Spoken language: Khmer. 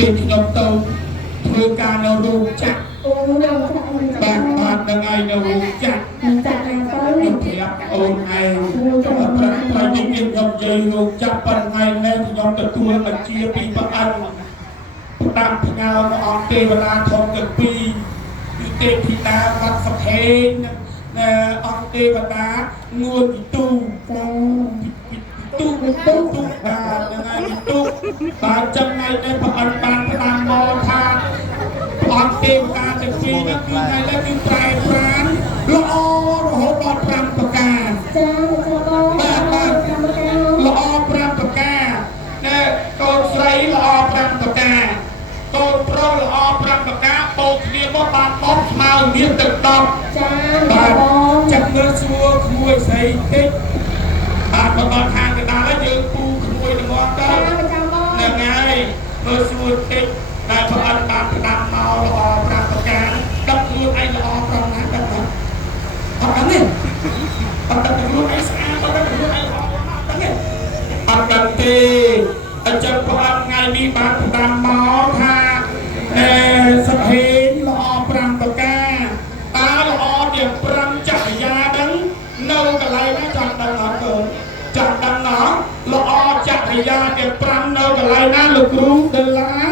ពេលខ្ញុំទៅធ្វើការនៅរោងចក្របានថ្ងៃនៅរោងចក្រខ្ញុំប្រាប់អូនឯងប្រាប់តែនិយាយខ្ញុំនិយាយរោងចក្រប៉ុន្តែថ្ងៃនេះខ្ញុំទទួលបញ្ជាពីព្រះអង្គផ្ដាំផ្ញើមកអង្គទេវតាធំទាំងពីរគឺទេពធីតាវត្តសុខេងអង្គទេវតាងួនវិទូទូបាទថ្ងៃវិទូបាទចឹងថ្ងៃនេះព្រះអង្គបានផ្ដាំមកថាអង្គទេវតាទាំងពីរនេះគឺថ្ងៃនេះគឺប្រែប្រានល្អរហូតដល់5ប្រការចាបាទល្អ5ប្រការកូនស្រីល្អ5ប្រការកូនប្រុសល្អ5ប្រការបូកគ្នាមកបានបោះស្មៅមានទឹក10ចាបាទចាំមើលសួរក្មួយស្រីតិចបាទមកដល់ខាងកណ្ដាលយើងពូក្មួយល្មមទៅហ្នឹងហើយមើលសួរតិចតែព្រះអង្គបានផ្ដាំមកល្អ5ប្រការដឹកខ្លួនឯងល្អប្រងណាដឹកណាអត់ដឹងទេអត់ដឹងខ្លួនឯងស្អាតអត់ដឹងខ្លួនឯងល្អអត់ដឹងទេអត់ដឹងទេអញ្ចឹងព្រះអង្គថ្ងៃនេះបានផ្ដាំមកថាសុខេងល្អ5ប្រការតើល្អទាំង5ចក្រយាហ្នឹងនៅកន្លែងណាចង់ដឹងអត់កូនចង់ដឹងអត់ល្អចក្រយាទាំង5នៅកន្លែងណាលោកគ្រូដុល្លារ